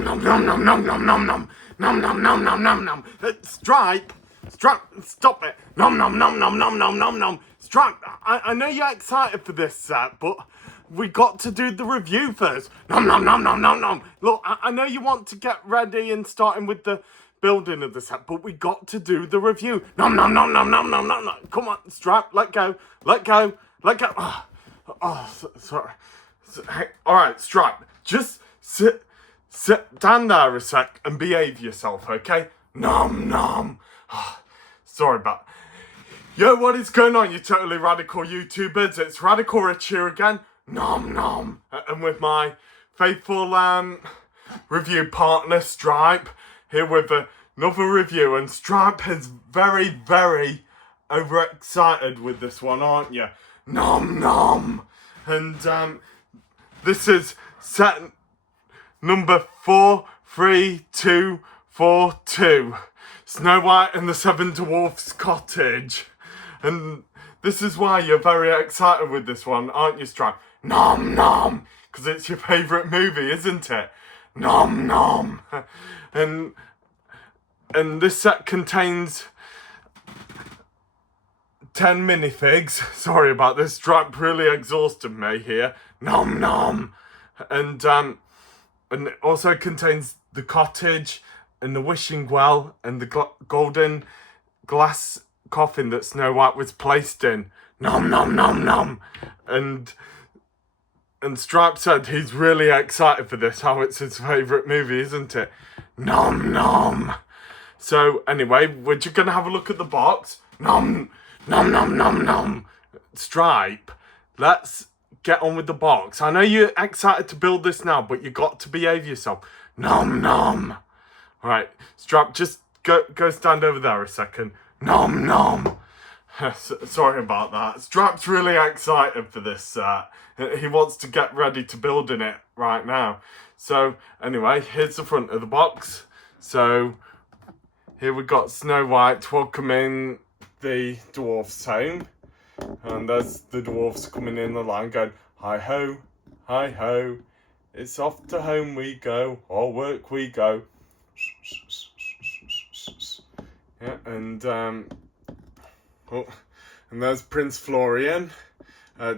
nom nom nom nom nom nom nom nom nom nom nom nom nom nom. Stripe, stop it. Nom nom nom nom nom nom nom nom. Stripe, I know you're excited for this set, but we got to do the review first. Nom nom nom nom nom nom. Look, I know you want to get ready and starting with the building of the set, but we got to do the review. Nom nom nom nom nom nom nom nom. Come on, Stripe, let go, let go, let go. Sorry. Hey, all right, Stripe, just sit down there a sec and behave yourself, okay? Nom nom. Sorry about. Yo, what is going on, you totally radical YouTubers? It's Radical Rich here again. Nom nom. And with my faithful review partner Stripe here with another review, and Stripe is very, very overexcited with this one, aren't you? Nom nom. And this is set number 43242, Snow White and the Seven Dwarfs Cottage. And this is why you're very excited with this one, aren't you, Stripe? Nom nom, because it's your favourite movie, isn't it? Nom nom. And this set contains 10 minifigs. Sorry about this, Stripe really exhausted me here. Nom nom. And it also contains the cottage and the wishing well and the golden glass coffin that Snow White was placed in. Nom nom nom nom. And Stripe said he's really excited for this, how it's his favourite movie, isn't it? Nom nom. So anyway, we're just gonna have a look at the box. Nom nom nom nom nom. Stripe, let's get on with the box. I know you're excited to build this now, but you got to behave yourself. Nom nom. Right, Stripe, just go stand over there a second. Nom nom. Sorry about that. Stripe's really excited for this set. He wants to get ready to build in it right now. So anyway, here's the front of the box. So here we got Snow White welcoming the dwarfs home. And there's the dwarfs coming in the line going, hi ho, it's off to home we go, or work we go. Yeah, and there's Prince Florian, I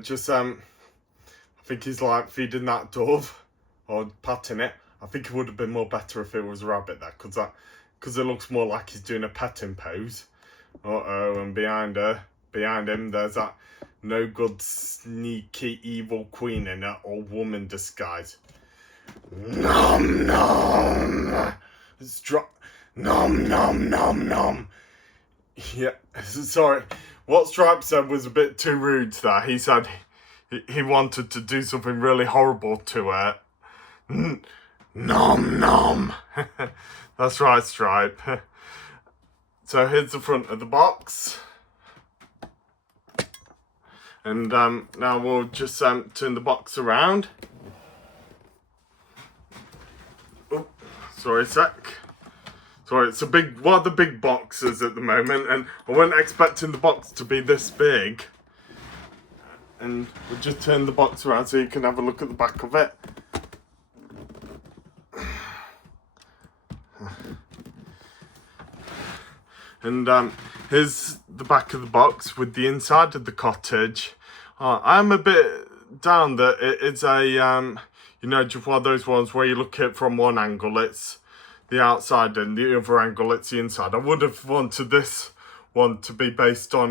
think he's like feeding that dove, or patting it. I think it would have been more better if it was a rabbit there, because it looks more like he's doing a petting pose. And behind him, there's that no good, sneaky, evil queen in an old woman disguise. Nom nom. Nom nom nom nom. Yeah, sorry. What Stripe said was a bit too rude there. He said he wanted to do something really horrible to her. Nom nom. That's right, Stripe. So here's the front of the box. And now we'll just turn the box around. Oh, sorry a sec. Sorry, it's one of the big boxes at the moment, and I wasn't expecting the box to be this big. And we'll just turn the box around so you can have a look at the back of it. And here's the back of the box with the inside of the cottage. I'm a bit down that it's a, just one of those ones where you look at it from one angle, it's the outside, and the other angle, it's the inside. I would have wanted this one to be based on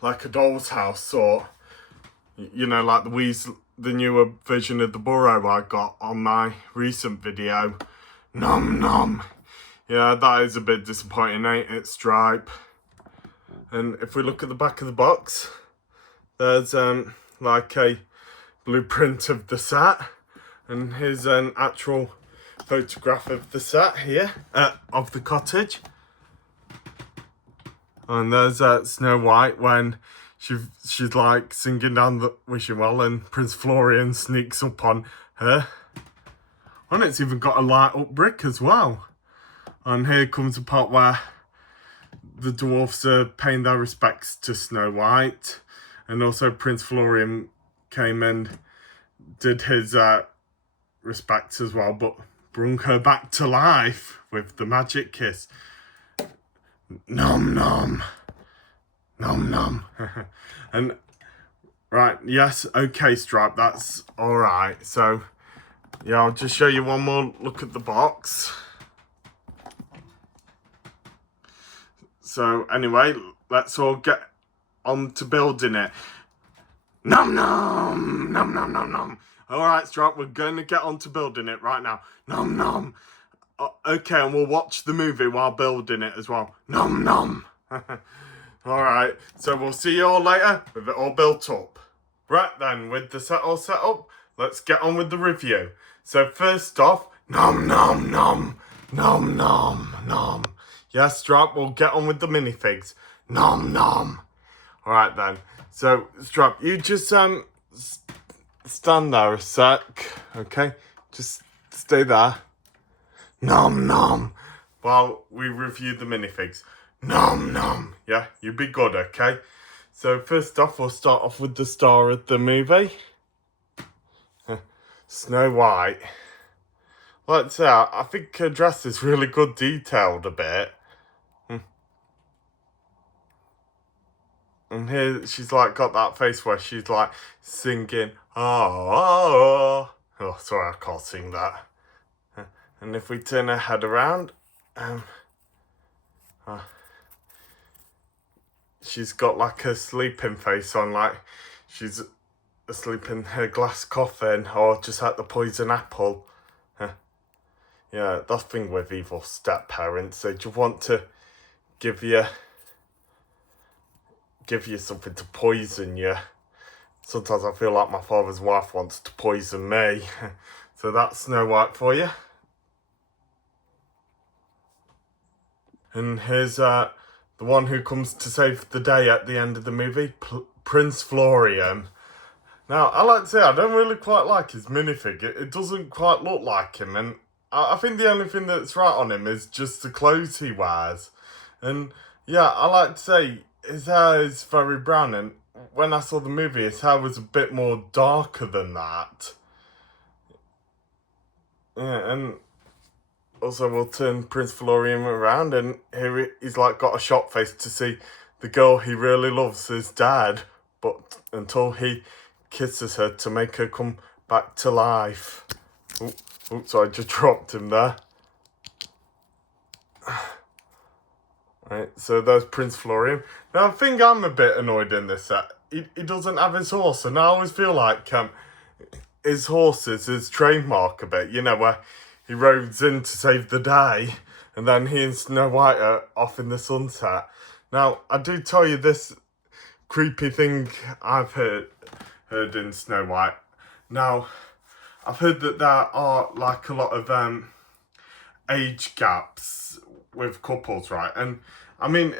like a doll's house, or, like the newer version of the Burrow I got on my recent video. Nom nom. Yeah, that is a bit disappointing, ain't it, Stripe? And if we look at the back of the box, there's like a blueprint of the set. And here's an actual photograph of the set here, of the cottage. And there's Snow White when she's like singing down the wishing well, and Prince Florian sneaks up on her. And it's even got a light up brick as well. And here comes the part where the dwarfs are paying their respects to Snow White. And also Prince Florian came and did his respects as well, but bring her back to life with the magic kiss. Nom nom. Nom nom. And right, yes, okay, Stripe, that's alright. So yeah, I'll just show you one more look at the box. So anyway, let's all get on to building it. Nom nom, nom nom nom nom. Alright, Stripe, we're going to get on to building it right now. Nom nom. Okay, and we'll watch the movie while building it as well. Nom nom. Alright, so we'll see you all later with it all built up. Right then, with the set all set up, let's get on with the review. So first off, nom nom nom. Nom nom nom. Yes, Stripe, we'll get on with the minifigs. Nom nom. Alright then. So, Stripe, you just stand there a sec, okay? Just stay there. Nom nom. While we review the minifigs. Nom nom. Yeah, you be good, okay? So first off, we'll start off with the star of the movie. Snow White. Let's say, I think her dress is really good detailed a bit. And here she's like got that face where she's like singing, oh, sorry, I can't sing that. And if we turn her head around, she's got like a sleeping face on, like she's asleep in her glass coffin or just at the poison apple. Yeah, that thing with evil step-parents, they just want to give you something to poison you. Sometimes I feel like my father's wife wants to poison me. So that's Snow White for you. And here's the one who comes to save the day at the end of the movie, Prince Florian. Now, I like to say, I don't really quite like his minifig. It doesn't quite look like him, and I think the only thing that's right on him is just the clothes he wears. And yeah, I like to say, his hair is very brown, and when I saw the movie, his hair was a bit more darker than that. Yeah, and also we'll turn Prince Florian around, and here he's like got a shock face to see the girl he really loves, his dad, but until he kisses her to make her come back to life. Oops, I just dropped him there. Right, so there's Prince Florian. Now, I think I'm a bit annoyed in this set. He doesn't have his horse, and I always feel like his horse is his trademark a bit, you know, where he rides in to save the day, and then he and Snow White are off in the sunset. Now, I do tell you this creepy thing I've heard in Snow White. Now, I've heard that there are like a lot of age gaps with couples, right? And I mean,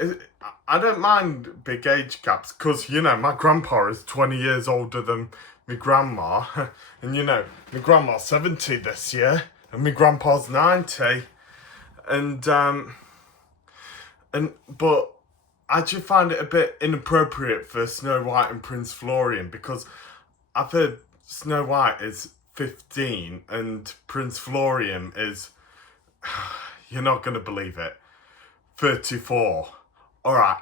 I don't mind big age gaps because, you know, my grandpa is 20 years older than my grandma. And, you know, my grandma's 70 this year and my grandpa's 90. But I just find it a bit inappropriate for Snow White and Prince Florian because I've heard Snow White is 15 and Prince Florian is, you're not going to believe it, 34. Alright.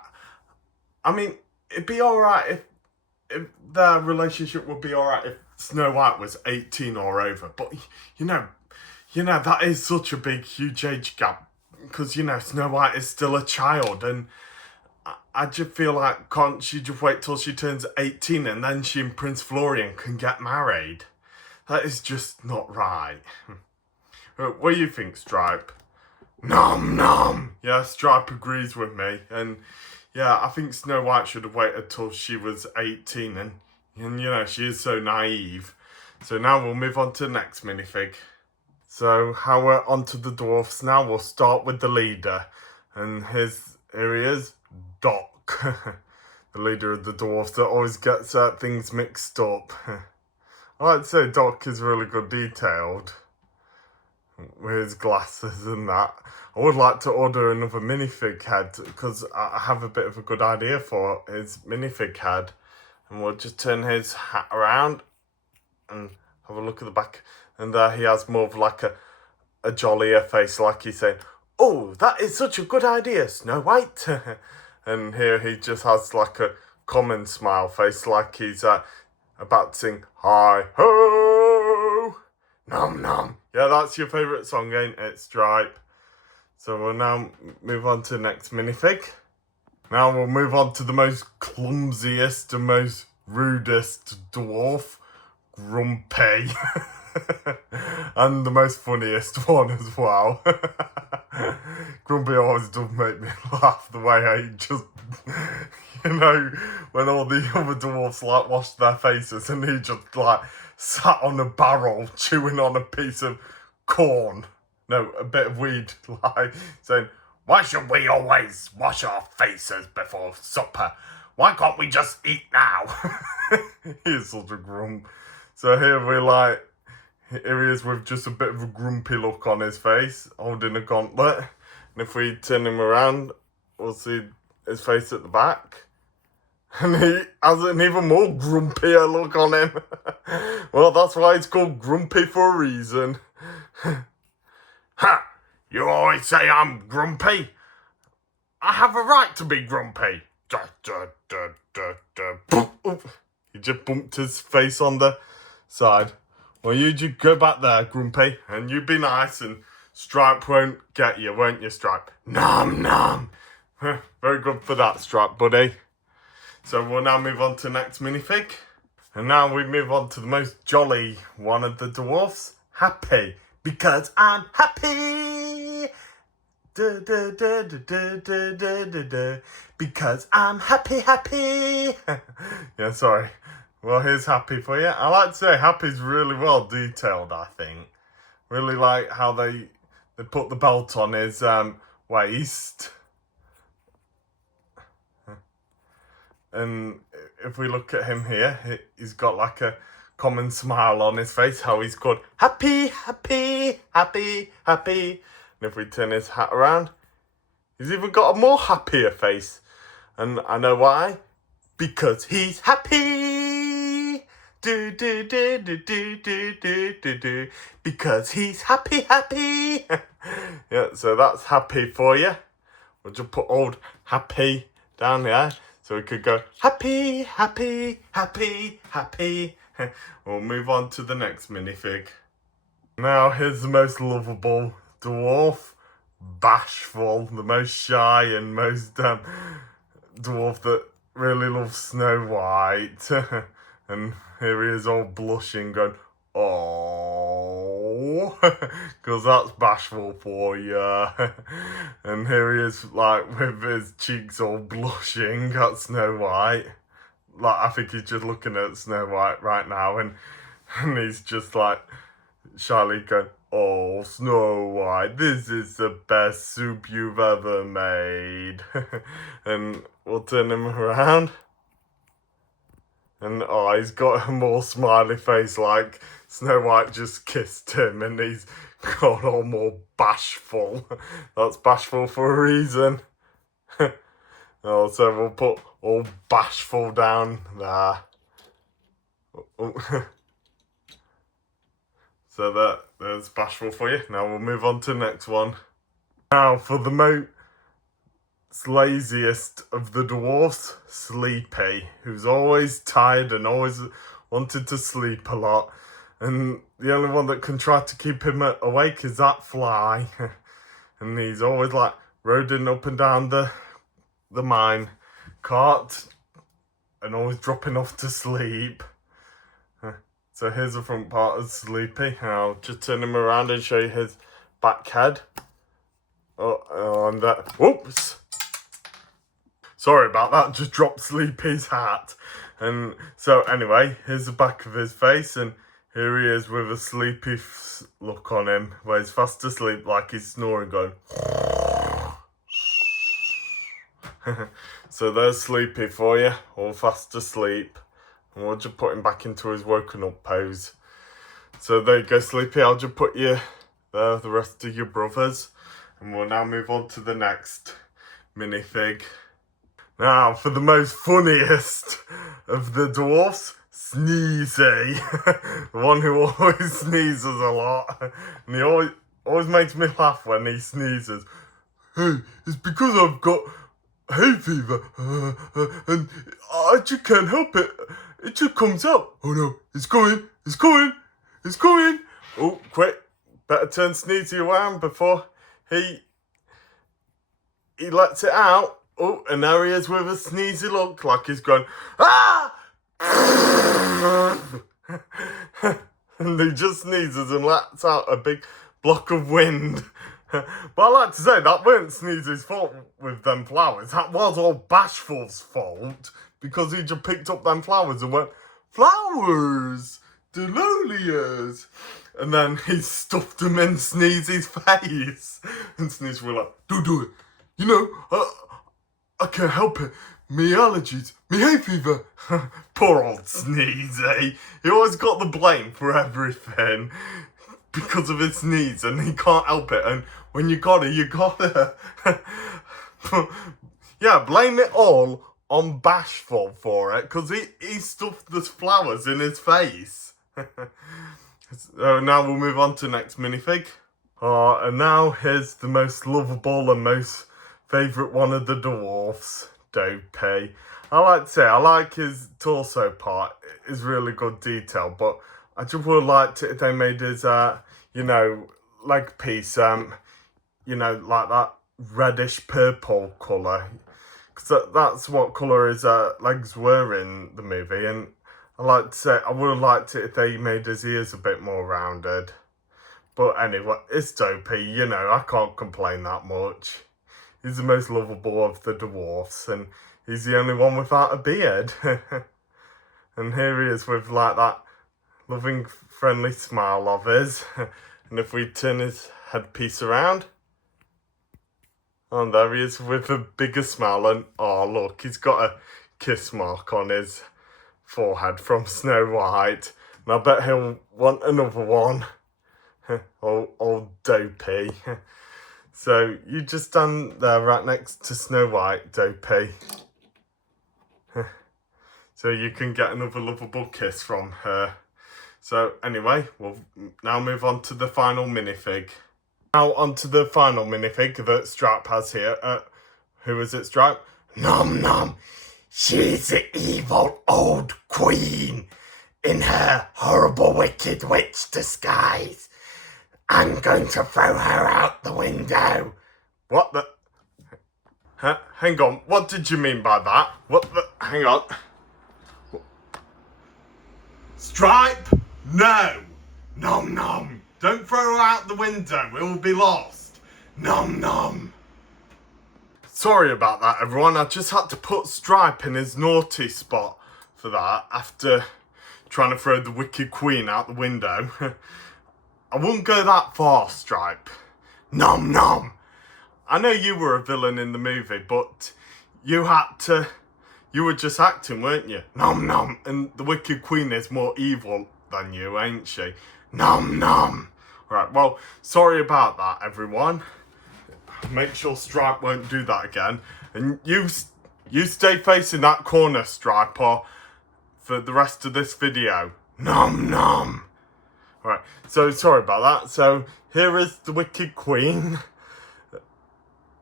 I mean, it'd be alright if their relationship would be alright if Snow White was 18 or over. But, you know, that is such a big, huge age gap. Because, you know, Snow White is still a child. And I just feel like, can't she just wait till she turns 18 and then she and Prince Florian can get married? That is just not right. What do you think, Stripe? Nom nom. Yeah, Stripe agrees with me. And yeah, I think Snow White should have waited till she was 18. And you know, she is so naive. So now we'll move on to the next minifig. So how we're onto the dwarfs now, we'll start with the leader. And here he is, Doc. The leader of the dwarfs that always gets things mixed up. I like to say Doc is really good detailed. With his glasses and that. I would like to order another minifig head because I have a bit of a good idea for his minifig head. And we'll just turn his hat around and have a look at the back. And there he has more of like a jollier face, like he's saying, "Oh, that is such a good idea, Snow White." And here he just has like a common smile face, like he's about to sing, "Hi ho, nom nom." Yeah, that's your favourite song, ain't it, Stripe? So we'll now move on to the next minifig. Now we'll move on to the most clumsiest and most rudest dwarf, Grumpy. And the most funniest one as well. Grumpy always does make me laugh the way he just, when all the other dwarfs like washed their faces and he just like sat on a barrel chewing on a piece of corn. No, a bit of weed, like saying, "Why should we always wash our faces before supper? Why can't we just eat now?" He's such a grump. So here he is with just a bit of a grumpy look on his face, holding a gauntlet. And if we turn him around, we'll see his face at the back. And he has an even more grumpier look on him. Well, that's why it's called Grumpy for a reason. "Ha! You always say I'm grumpy. I have a right to be grumpy." He just bumped his face on the side. "Well, you just go back there, Grumpy, and you be nice, and Stripe won't get you, won't you, Stripe?" Nom nom. Very good for that, Stripe, buddy. So we'll now move on to the next minifig. And now we move on to the most jolly one of the dwarfs, Happy. Because I'm happy. Da, da, da, da, da, da, da, da, da. Because I'm happy. Yeah, sorry. Well, here's Happy for you. I like to say Happy's really well detailed, I think. Really like how they put the belt on his waist. And if we look at him here, he's got like a common smile on his face, how he's called Happy. And if we turn his hat around, he's even got a more happier face. And I know why. Because he's happy. Because he's happy. Yeah, so that's Happy for you. We'll just put old Happy down here. So we could go happy. We'll move on to the next minifig. Now here's the most lovable dwarf, Bashful, the most shy and most dwarf that really loves Snow White. And here he is all blushing, going, "Oh," because that's Bashful for you. And here he is, like, with his cheeks all blushing at Snow White. Like, I think he's just looking at Snow White right now, and he's just like shyly going, "Oh, Snow White, this is the best soup you've ever made." And we'll turn him around. And he's got a more smiley face, like Snow White just kissed him, and he's got all more bashful. That's Bashful for a reason. So we'll put all Bashful down there. So there's Bashful for you. Now we'll move on to the next one. Now for the most laziest of the dwarfs, Sleepy, who's always tired and always wanted to sleep a lot. And the only one that can try to keep him awake is that fly. And he's always like roding up and down the mine cart and always dropping off to sleep. So here's the front part of Sleepy. I'll just turn him around and show you his back head. And that. Whoops! Sorry about that, just dropped Sleepy's hat. And so anyway, here's the back of his face, and here he is with a sleepy look on him, where he's fast asleep, like he's snoring, going. So there's Sleepy for you, all fast asleep. And we'll just put him back into his woken up pose. So there you go, Sleepy. I'll just put you there, the rest of your brothers. And we'll now move on to the next minifig. Now, for the most funniest of the dwarfs, Sneezy, the one who always sneezes a lot, and he always makes me laugh when he sneezes. Hey, it's because I've got hay fever, and I just can't help it. It just comes out. Oh no, it's coming, it's coming, it's coming. Oh, quick, better turn Sneezy around before he lets it out. Oh, and there he is with a sneezy look, like he's going, ah! And he just sneezes and lets out a big block of wind. But I like to say, that weren't Sneezy's fault with them flowers. That was all Bashful's fault, because he just picked up them flowers and went, flowers, delolias. And then he stuffed them in Sneezy's face. And Sneezy was like, don't do it. You know, I can't help it. Me allergies, me hay fever. Poor old Sneezy. He always got the blame for everything because of his sneeze, and he can't help it. And when you got it, you got it. Yeah, blame it all on Bashful for it, because he stuffed the flowers in his face. So now we'll move on to next minifig. And now here's the most lovable and most favourite one of the dwarfs, Dopey. I like to say, I like his torso part. It's really good detail, but I just would like to, if they made his, you know, leg piece, you know, like that reddish purple colour. Because that's what colour his legs were in the movie. And I like to say, I would have liked it if they made his ears a bit more rounded. But anyway, it's Dopey, you know, I can't complain that much. He's the most lovable of the dwarfs, and he's the only one without a beard. And here he is with like that loving, friendly smile of his. And if we turn his headpiece around, and there he is with a bigger smile, and oh look, he's got a kiss mark on his forehead from Snow White. And I bet he'll want another one. Old Dopey. So you just stand there right next to Snow White, Dopey. So you can get another lovable kiss from her. So anyway, we'll now move on to the final minifig. Now on to the final minifig that Stripe has here. Who is it, Stripe? Nom Nom. She's the evil old queen in her horrible wicked witch disguise. I'm going to throw her out the window. What the? Huh? Hang on, what did you mean by that? What the? Hang on. Stripe? No! Nom Nom! Don't throw her out the window, it will be lost. Nom Nom! Sorry about that, everyone. I just had to put Stripe in his naughty spot for that after trying to throw the Wicked Queen out the window. I wouldn't go that far, Stripe. Nom Nom! I know you were a villain in the movie, but you were just acting, weren't you? Nom Nom! And the Wicked Queen is more evil than you, ain't she? Nom Nom! Right, well, sorry about that, everyone. Make sure Stripe won't do that again. And you stay facing that corner, Stripe, for the rest of this video. Nom Nom! Right, so sorry about that. So here is the Wicked Queen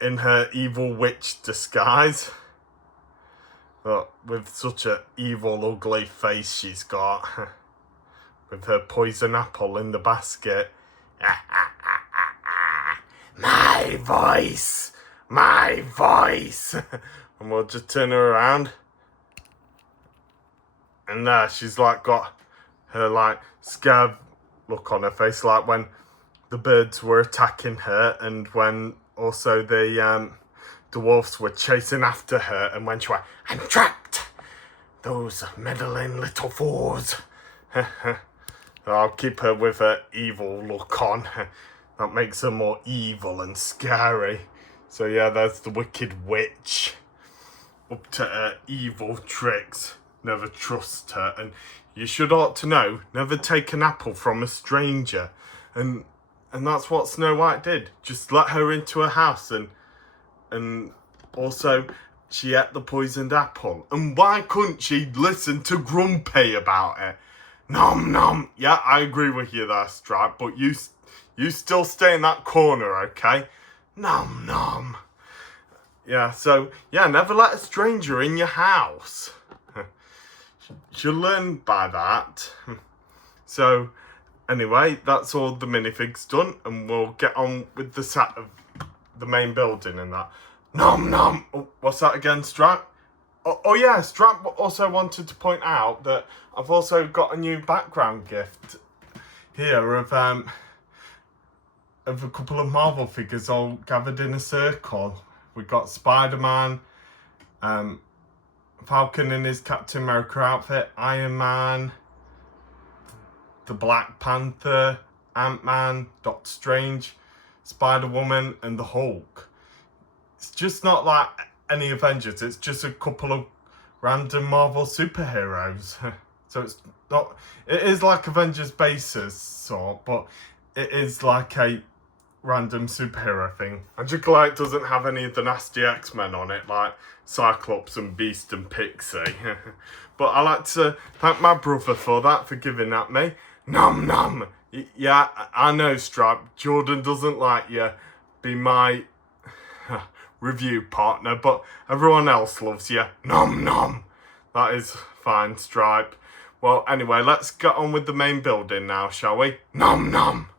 in her evil witch disguise. Look, with such an evil, ugly face she's got. With her poison apple in the basket. My voice! My voice! And we'll just turn her around. And there, she's like got her like scared look on her face, like when the birds were attacking her, and when also the dwarfs were chasing after her, and when she went, I'm trapped! Those meddling little fools. I'll keep her with her evil look on. That makes her more evil and scary. So yeah, there's the Wicked Witch. Up to her evil tricks. Never trust her. And you should ought to know, never take an apple from a stranger. And that's what Snow White did. Just let her into her house, and also she ate the poisoned apple? And why couldn't she listen to Grumpy about it? Nom nom. Yeah, I agree with you there, Stripe, but you still stay in that corner, okay? Nom nom. Yeah, so, yeah, never let a stranger in your house. She'll learn by that. So, anyway, that's all the minifigs done, and we'll get on with the set of the main building and that. Nom nom. Oh, what's that again, Stripe? Oh yeah, Stripe also wanted to point out that I've also got a new background gift here of a couple of Marvel figures all gathered in a circle. We've got Spider-Man, Falcon in his Captain America outfit, Iron Man, the Black Panther, Ant-Man, Doctor Strange, Spider-Woman, and the Hulk. It's just not like any Avengers, it's just a couple of random Marvel superheroes. So it's not, it is like Avengers basis sort, but it is like a random superhero thing. I'm just glad it doesn't have any of the nasty X-Men on it, like Cyclops and Beast and Pixie. But I like to thank my brother for that, for giving that me. Nom nom. Yeah, I know, Stripe. Jordan doesn't like you be my review partner, but everyone else loves you. Nom nom. That is fine, Stripe. Well, anyway, let's get on with the main building now, shall we? Nom nom.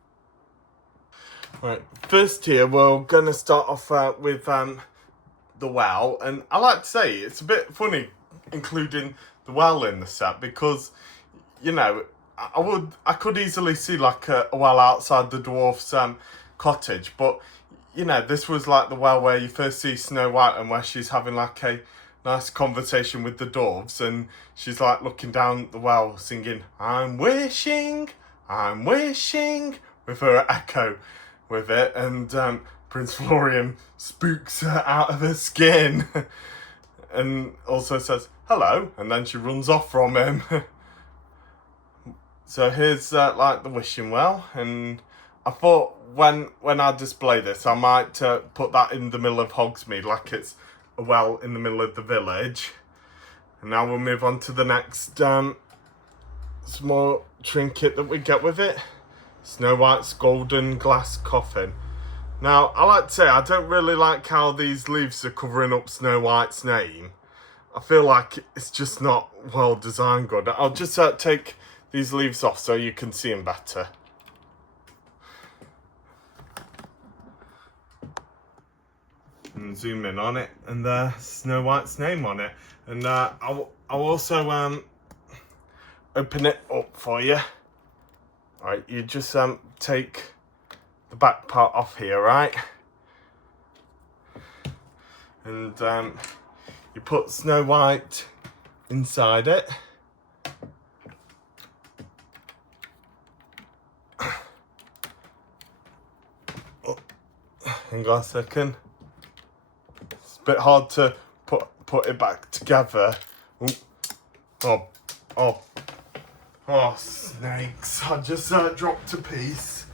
Right, first here we're going to start off with the well, and I like to say it's a bit funny including the well in the set because, you know, I could easily see like a well outside the dwarf's cottage, but you know, this was like the well where you first see Snow White and where she's having like a nice conversation with the dwarves, and she's like looking down the well singing I'm wishing with her echo with it, and Prince Florian spooks her out of her skin and also says hello, and then she runs off from him. So here's like the wishing well, and I thought when I display this, I might put that in the middle of Hogsmeade, like it's a well in the middle of the village. And now we'll move on to the next small trinket that we get with it. Snow White's golden glass coffin. Now, I like to say, I don't really like how these leaves are covering up Snow White's name. I feel like it's just not well designed good. I'll just take these leaves off so you can see them better. And zoom in on it, and there's Snow White's name on it. And I'll also open it up for you. Right, you just take the back part off here, right? And you put Snow White inside it. Oh, hang on a second. It's a bit hard to put it back together. Ooh. Oh, snakes. I just dropped a piece.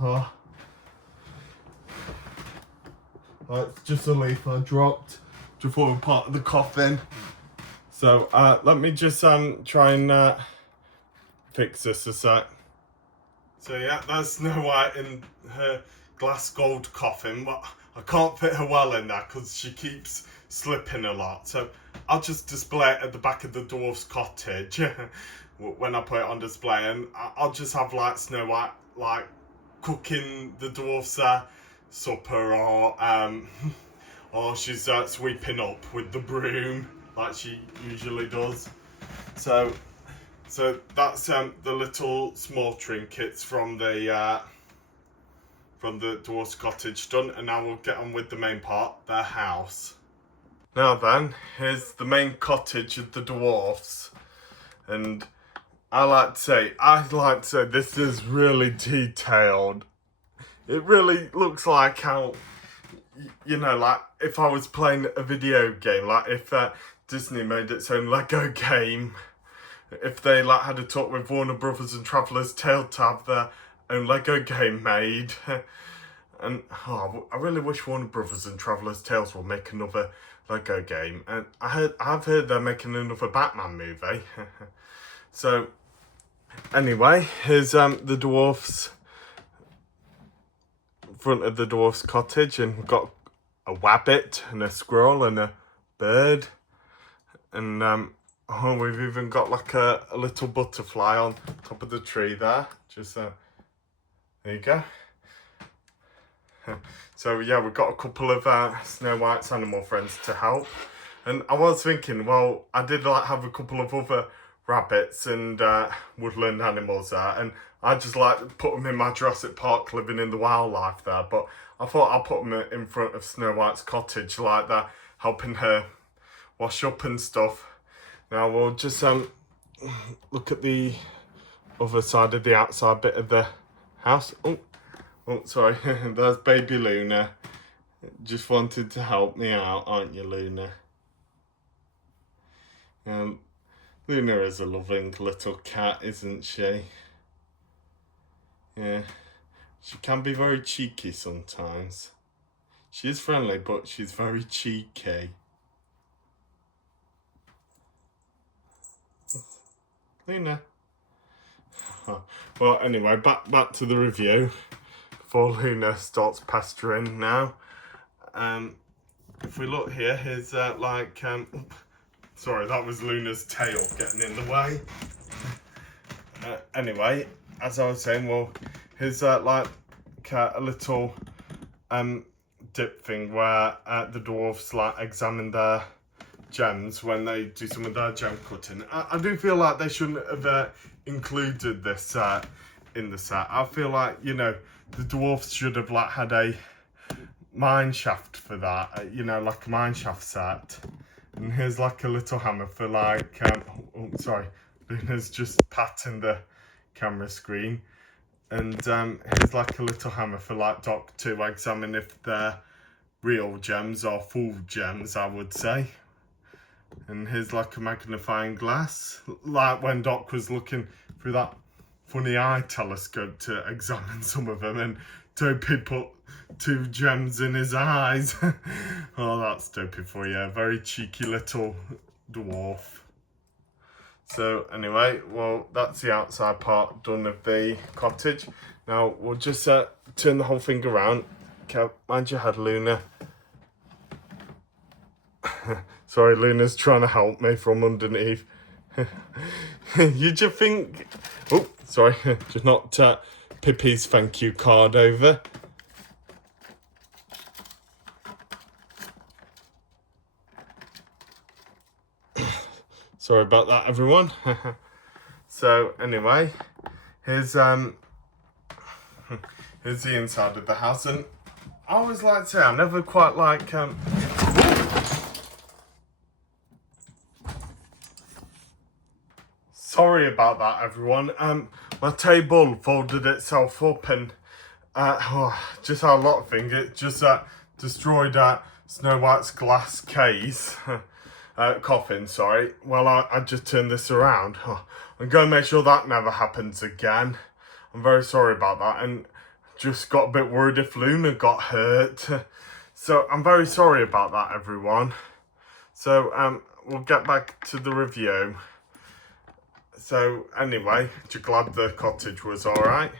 Oh, it's just a leaf I dropped to form part of the coffin. So, let me just try and fix this a sec. So yeah, that's Snow White in her glass gold coffin, but I can't fit her well in there because she keeps slipping a lot. So I'll just display it at the back of the dwarf's cottage when I put it on display, and I'll just have like Snow White like cooking the dwarf's supper, or she's sweeping up with the broom like she usually does. So that's the little small trinkets from the dwarf's cottage done, and now we'll get on with the main part, their house. Now then, here's the main cottage of the dwarfs, and I like to say this is really detailed. It really looks like how, you know, like if I was playing a video game, like if Disney made its own Lego game, if they like had a talk with Warner Brothers and Traveller's Tale to have their own Lego game made, And I really wish Warner Brothers and Traveller's Tales will make another Lego game. And I've heard they're making another Batman movie. So anyway, here's the dwarfs, front of the dwarf's cottage, and we've got a wabbit and a squirrel and a bird, and we've even got like a little butterfly on top of the tree there. Just there you go. So yeah, we've got a couple of Snow White's animal friends to help, and I was thinking, well, I did like have a couple of other rabbits and woodland animals there, and I just like put them in my Jurassic Park living in the wildlife there, but I thought I'd put them in front of Snow White's cottage like that, helping her wash up and stuff. Now we'll just look at the other side of the outside bit of the house. Oh, sorry, there's baby Luna. Just wanted to help me out, aren't you, Luna? Luna is a loving little cat, isn't she? Yeah, she can be very cheeky sometimes. She is friendly, but she's very cheeky. Luna. Well, anyway, back to the review before Luna starts pestering now. If we look here, here's sorry, that was Luna's tail getting in the way. Anyway, as I was saying, well, here's like a little dip thing where the dwarfs like examine their gems when they do some of their gem cutting. I do feel like they shouldn't have included this in the set. I feel like, you know, the dwarfs should have like had a mine shaft for that, you know, like a mine shaft set. And here's like a little hammer for like oh sorry, Luna's just patting the camera screen. And here's like a little hammer for like Doc to examine if they're real gems or full gems, I would say. And here's like a magnifying glass, like when Doc was looking through that funny eye telescope to examine some of them, and Dopey put 2 gems in his eyes. Oh, that's Dopey for you. Very cheeky little dwarf. So anyway, well, that's the outside part done of the cottage. Now we'll just turn the whole thing around. Okay, mind your head, Luna. Sorry, Luna's trying to help me from underneath. You just think... Oh, sorry, just knocked Pippi's thank you card over. Sorry about that, everyone. So anyway, here's the inside of the house, and I always like to say I never quite like Sorry about that, everyone. My table folded itself up and just had a lot of things. It just destroyed Snow White's glass case. Coffin, sorry. Well, I just turned this around. I'm going to make sure that never happens again. I'm very sorry about that, and just got a bit worried if Luna got hurt. So I'm very sorry about that, everyone. So we'll get back to the review. So anyway, just glad the cottage was alright.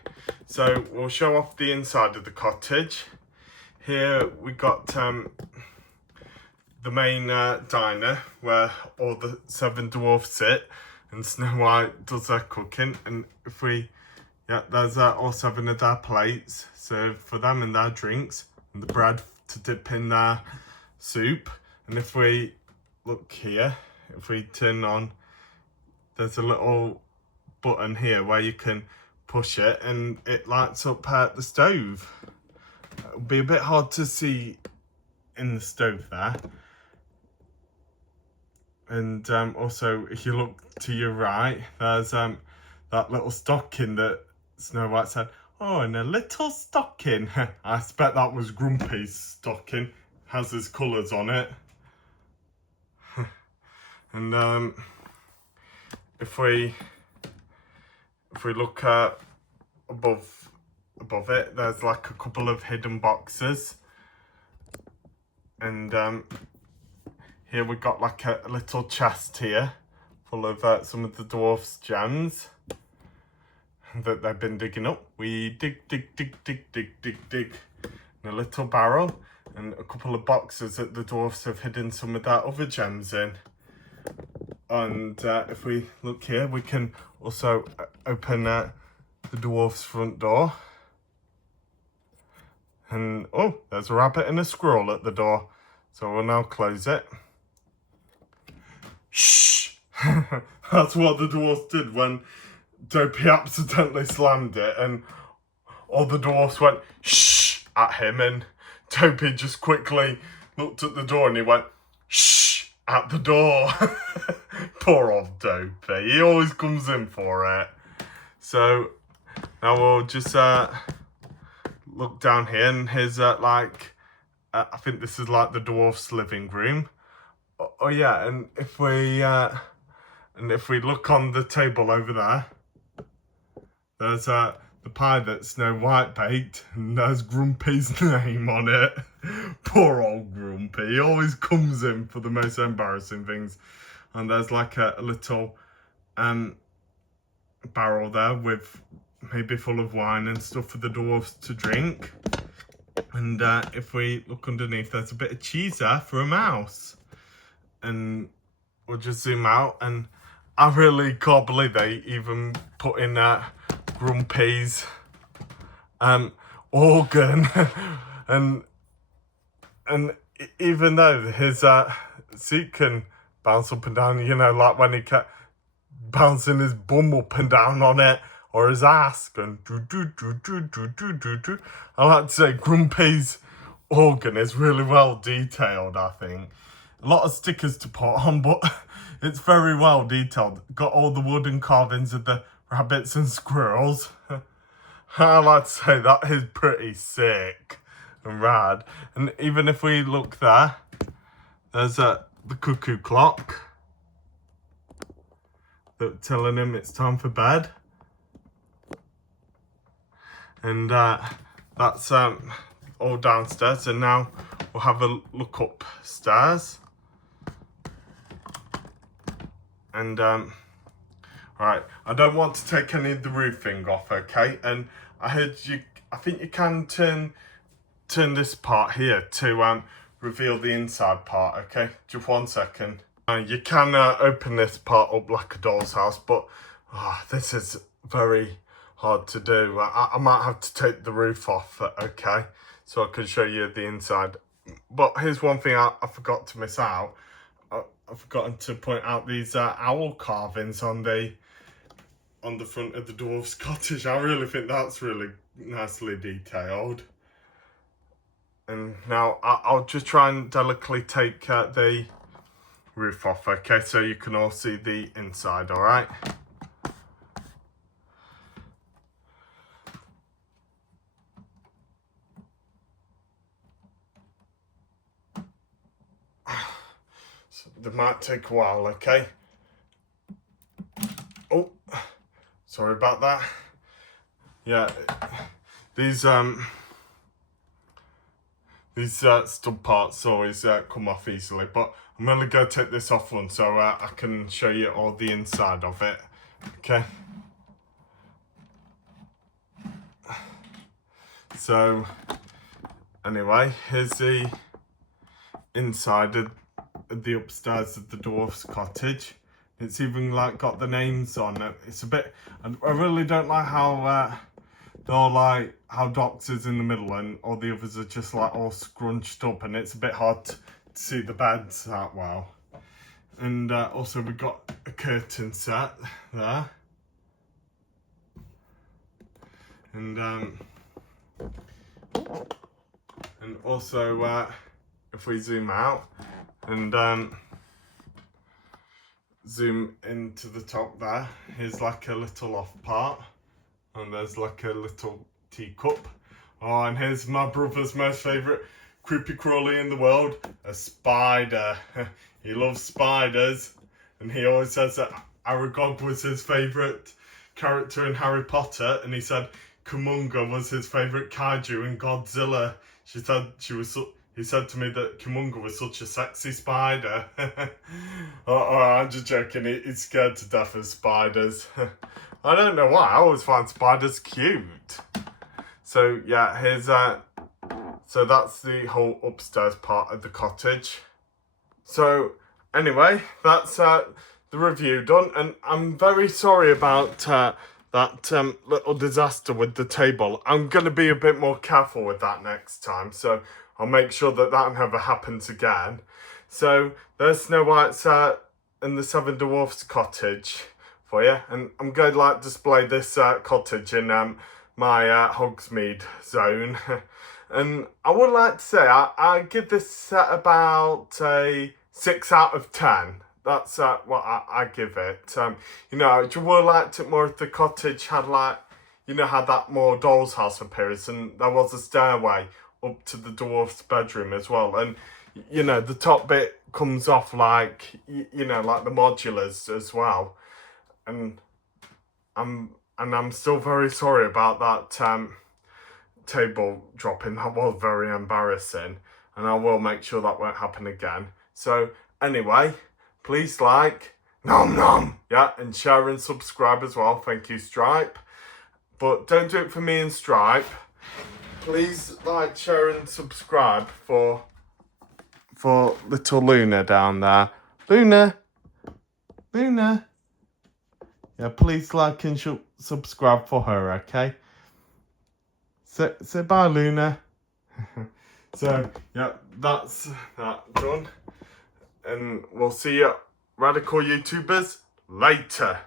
So we'll show off the inside of the cottage. Here we got the main diner where all the 7 dwarfs sit and Snow White does their cooking. And if we, yeah, there's all 7 of their plates served for them and their drinks, and the bread to dip in their soup. And if we look here, if we turn on, there's a little button here where you can push it and it lights up the stove. It'll be a bit hard to see in the stove there. And also, if you look to your right, there's that little stocking that Snow White said, oh, and a little stocking. I expect that was Grumpy's stocking. Has his colours on it. And if we look above above it, there's like a couple of hidden boxes. And here we got like a little chest here full of some of the dwarfs' gems that they've been digging up. We dig in a little barrel, and a couple of boxes that the dwarfs have hidden some of their other gems in. And if we look here, we can also open the dwarf's front door. And oh, there's a rabbit and a squirrel at the door. So we'll now close it. Shh! That's what the dwarfs did when Dopey accidentally slammed it, and all the dwarfs went shh at him, and Dopey just quickly looked at the door and he went shh at the door. Poor old Dopey, he always comes in for it. So now we'll just look down here, and here's I think this is like the dwarf's living room. Oh yeah, and if we look on the table over there, there's the pie that Snow White baked, and there's Grumpy's name on it. Poor old Grumpy, he always comes in for the most embarrassing things. And there's like a little barrel there with maybe full of wine and stuff for the dwarfs to drink. And if we look underneath, there's a bit of cheese there for a mouse. And we'll just zoom out, and I really can't believe they even put in Grumpy's organ. and even though his seat can bounce up and down, you know, like when he kept bouncing his bum up and down on it, or his ass going do. I like to say Grumpy's organ is really well detailed, I think. A lot of stickers to put on, but it's very well detailed. Got all the wooden carvings of the rabbits and squirrels. I like to say that is pretty sick and rad. And even if we look there, there's the cuckoo clock that's telling him it's time for bed. And that's all downstairs, and now we'll have a look upstairs. And right, I don't want to take any of the roofing off, okay? And I think you can turn this part here to reveal the inside part, okay? Just 1 second. You can open this part up like a doll's house, but this is very hard to do. I might have to take the roof off, okay? So I can show you the inside. But here's one thing I forgot to miss out. I've forgotten to point out these owl carvings on the front of the dwarf's cottage. I really think that's really nicely detailed. And now I'll just try and delicately take the roof off, okay? So you can all see the inside, all right? That might take a while, okay? Oh, sorry about that. Yeah, these stud parts always come off easily, but I'm gonna go take this off one so I can show you all the inside of it, okay? So, anyway, here's the inside of the upstairs of the dwarf's cottage. It's even like got the names on it. It's a bit, I really don't like how they're like how Doc's is in the middle and all the others are just like all scrunched up, and it's a bit hard to see the beds that well. And also we got a curtain set there, and also if we zoom out and zoom into the top there, here's like a little off part, and there's like a little teacup. Oh, and here's my brother's most favourite creepy crawly in the world, a spider. He loves spiders, and he always says that Aragog was his favourite character in Harry Potter, and he said Kumunga was his favourite kaiju in Godzilla. He said to me that Kumunga was such a sexy spider. I'm just joking. He's scared to death of spiders. I don't know why. I always find spiders cute. So yeah, so that's the whole upstairs part of the cottage. So anyway, that's the review done, and I'm very sorry about that little disaster with the table. I'm going to be a bit more careful with that next time, so I'll make sure that never happens again. So there's Snow White's and the Seven Dwarfs cottage for you, and I'm going to display this cottage in my Hogsmeade zone. And I would like to say I give this set about a 6 out of 10. That's what I give it. You know, I would have liked it more if the cottage had had that more doll's house appearance, and there was a stairway up to the dwarf's bedroom as well. And you know, the top bit comes off like the modulars as well. And I'm still very sorry about that table dropping. That was very embarrassing, and I will make sure that won't happen again. So anyway, please nom nom, yeah, and share and subscribe as well. Thank you, Stripe. But don't do it for me and Stripe. Please share and subscribe for little Luna down there. Luna. Yeah, please and subscribe for her, okay? Say bye, Luna. So, yeah, that's that done. And we'll see you, Radical YouTubers, later.